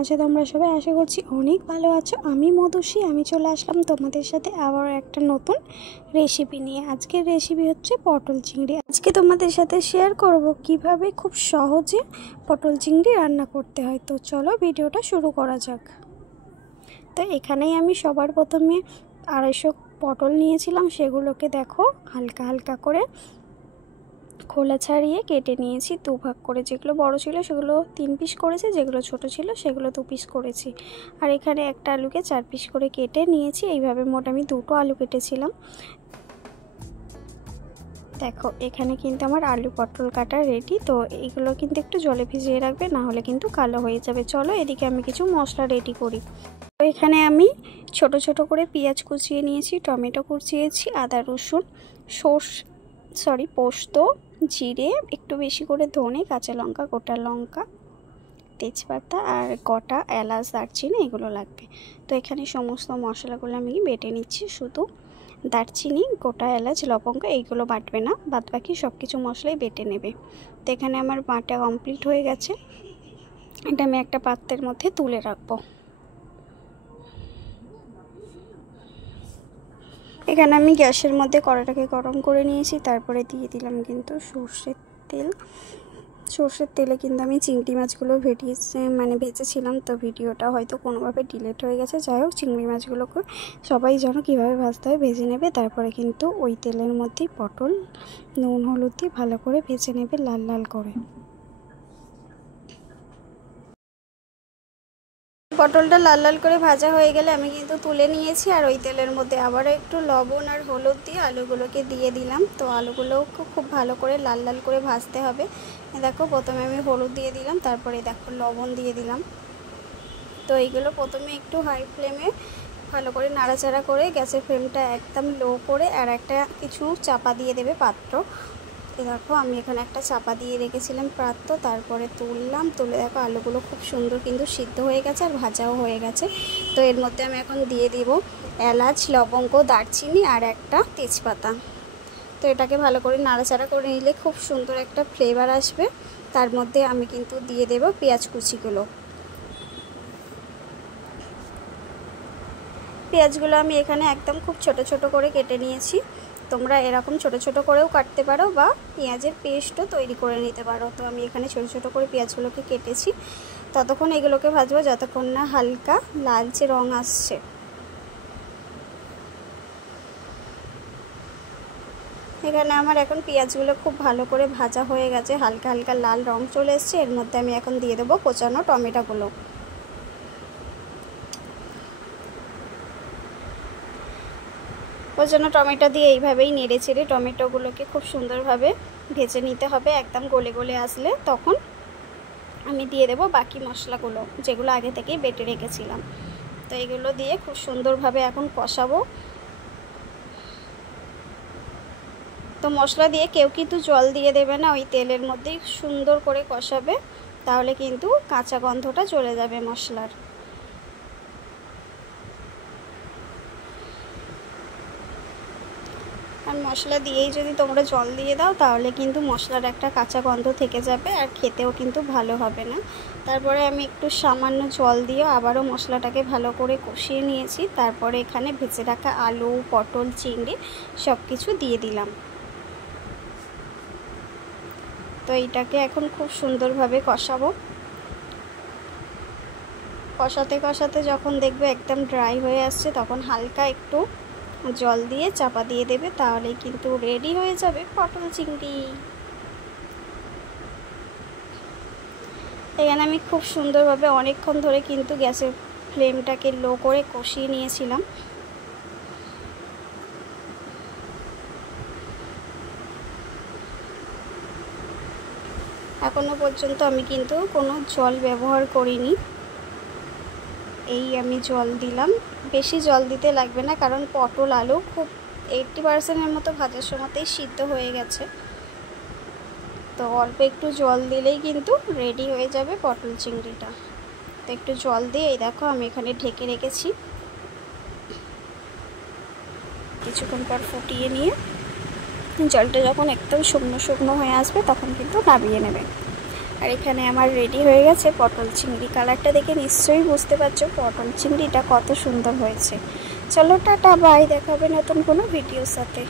আছো তোমরা সবাই? আশা করছি অনেক ভালো আছো। আমি মধুশ্রী, আমি চলে আসলাম তোমাদের সাথে আবার একটা নতুন রেসিপি নিয়ে। আজকের রেসিপি হচ্ছে পটল চিংড়ি। আজকে তোমাদের সাথে শেয়ার করব কিভাবে খুব সহজে পটল চিংড়ি রান্না করতে হয়। তো চলো ভিডিওটা শুরু করা যাক। তো এখানেই আমি সবার প্রথমে 250 পটল নিয়েছিলাম, সেগুলোকে দেখো হালকা হালকা করে খোলা ছাড়িয়ে কেটে নিয়েছি 2 ভাগ করে। যেগুলো বড় ছিল সেগুলো 3 পিস করেছি, যেগুলো ছোট ছিল সেগুলো 2 পিস করেছি। আর এখানে একটা আলুকে 4 পিস করে কেটে নিয়েছি। এইভাবে মোট আমি 2টো আলু কেটেছিলাম। দেখো এখানে কিন্তু আমার আলু পটল কাটা রেডি। তো এইগুলো কিন্তু একটু জলে ভিজিয়ে রাখবে, না হলে কিন্তু কালো হয়ে যাবে। চলো এদিকে আমি কিছু মশলা রেডি করি। তো এখানে আমি ছোট ছোট করে পেঁয়াজ কুচিয়ে নিয়েছি, টমেটো কুচিয়েছি, আদা রসুন, পোস্ত, জিরে, একটু বেশি করে ধনে, কাঁচা লঙ্কা, গোটা লঙ্কা, তেজপাতা আর গোটা এলাচ, দারচিনি এগুলো লাগবে। তো এখানে সমস্ত মশলাগুলো আমি বেটে নিচ্ছি। শুধু দারচিনি, গোটা এলাচ, লবঙ্গ এইগুলো বাটবে না, বাদ বাকি সব কিছু মশলাই বেটে নেবে। তো এখানে আমার বাটা কমপ্লিট হয়ে গেছে। এটা আমি একটা পাত্রের মধ্যে তুলে রাখবো। এখানে আমি গ্যাসের মধ্যে কড়াটাকে গরম করে নিয়েছি, তারপরে দিয়ে দিলাম কিন্তু সর্ষের তেল। সর্ষের তেলে কিন্তু আমি চিংড়ি মাছগুলো ভেজেছিলাম। তো ভিডিওটা হয়তো কোনোভাবে ডিলিট হয়ে গেছে। যাই হোক, চিংড়ি মাছগুলোকে সবাই যেন কীভাবে ভাজতে হয় ভেজে নেবে। তারপরে কিন্তু ওই তেলের মধ্যেই পটল নুন হলুদ দিয়ে ভালো করে ভেজে নেবে লাল লাল করে। পটলটা লাল লাল করে ভাজা হয়ে গেলে আমি কিন্তু তুলে নিয়েছি। আর ওই তেলের মধ্যে আবারও একটু লবণ আর হলুদ দিয়ে আলুগুলোকে দিয়ে দিলাম। তো আলুগুলোকে খুব ভালো করে লাল লাল করে ভাজতে হবে। দেখো প্রথমে আমি হলুদ দিয়ে দিলাম, তারপরে দেখো লবণ দিয়ে দিলাম। তো এইগুলো প্রথমে একটু হাই ফ্লেমে ভালো করে নাড়াচাড়া করে গ্যাসের ফ্লেমটা একদম লো করে আর একটা কিছু চাপা দিয়ে দেবে পাত্র। দেখো আমি এখানে একটা চাপা দিয়ে রেখেছিলাম পাত্র, তারপরে তুলে দেখো আলুগুলো খুব সুন্দর কিন্তু সিদ্ধ হয়ে গেছে আর ভাজাও হয়ে গেছে। তো এর মধ্যে আমি এখন দিয়ে দিব এলাচ, লবঙ্গ, দারচিনি আর একটা তেজপাতা। তো এটাকে ভালো করে নাড়াচাড়া করে নিলে খুব সুন্দর একটা ফ্লেভার আসবে। তার মধ্যে আমি কিন্তু দিয়ে দেব পেঁয়াজ কুচিগুলো। পেঁয়াজগুলো আমি এখানে একদম খুব ছোট ছোট করে কেটে নিয়েছি। তোমরা এরকম ছোট ছোট করেও কাটতে পারো বা পেঁয়াজের পেস্টও তৈরি করে নিতে পারো। তো আমি এখানে ছোট ছোট করে পেঁয়াজগুলোকে কেটেছি। ততক্ষণ এগুলোকে ভাজবো যতক্ষণ না হালকা লালচে রং আসছে। এখানে আমার এখন পেঁয়াজগুলো খুব ভালো করে ভাজা হয়ে গেছে, হালকা হালকা লাল রং চলে এসছে। এর মধ্যে আমি এখন দিয়ে দেবো কোচানো টমেটোগুলো। কোচানো টমেটো দিয়ে এইভাবেই নেড়ে চেড়ে টমেটোগুলোকে খুব সুন্দরভাবে ভেজে নিতে হবে। একদম গলে গলে আসলে তখন আমি দিয়ে দেব বাকি মশলাগুলো, যেগুলো আগে থেকেই বেটে রেখেছিলাম। তো এগুলো দিয়ে খুব সুন্দরভাবে এখন কষাবো। তো মশলা দিয়ে কেউ কিন্তু জল দিয়ে দেবে না, ওই তেলের মধ্যেই সুন্দর করে কষাবে, তাহলে কিন্তু কাঁচা গন্ধটা চলে যাবে মশলার। আর মশলা দিয়েই যদি তোমরা জল দিয়ে দাও তাহলে কিন্তু মশলার একটা কাঁচা গন্ধ থেকে যাবে আর খেতেও কিন্তু ভালো হবে না। তারপরে আমি একটু সামান্য জল দিয়ে আবারও মশলাটাকে ভালো করে কষিয়ে নিয়েছি। তারপরে এখানে ভেজে রাখা আলু, পটল, চিংড়ি সব কিছু দিয়ে দিলাম। তো এইটাকে এখন খুব সুন্দরভাবে কষাবো। কষাতে কষাতে যখন দেখবে একদম ড্রাই হয়ে আসছে তখন হালকা একটু জল দিয়ে চাপা দিয়ে দেবে, তাহলেই কিন্তু রেডি হয়ে যাবে পটল চিংড়ি। এখানে আমি খুব সুন্দরভাবে অনেকক্ষণ ধরে কিন্তু গ্যাসের ফ্লেমটাকে লো করে কষিয়ে নিয়েছিলাম। এখনো পর্যন্ত আমি কিন্তু কোনো জল ব্যবহার করিনি। এই আমি জল দিলাম, বেশি জল দিতে লাগবে না, কারণ পটল আলু খুব 80%-এর মতো ভাজার সময়তেই সিদ্ধ হয়ে গেছে। তো অল্প একটু জল দিলেই কিন্তু রেডি হয়ে যাবে পটল চিংড়িটা। তো একটু জল দিয়ে এই দেখো আমি এখানে ঢেকে রেখেছি। কিছুক্ষণ পর ফুটিয়ে নিয়ে জলটা যখন একদম শুকনো শুকনো হয়ে আসবে তখন কিন্তু নামিয়ে নেবে। আর এখানে আমার রেডি হয়ে গেছে পটল চিংড়ি। কালারটা দেখে নিশ্চয়ই বুঝতে পারছো পটল চিংড়িটা কত সুন্দর হয়েছে। চলো টাটা বাই, দেখা হবে নতুন কোনো ভিডিওর সাথে।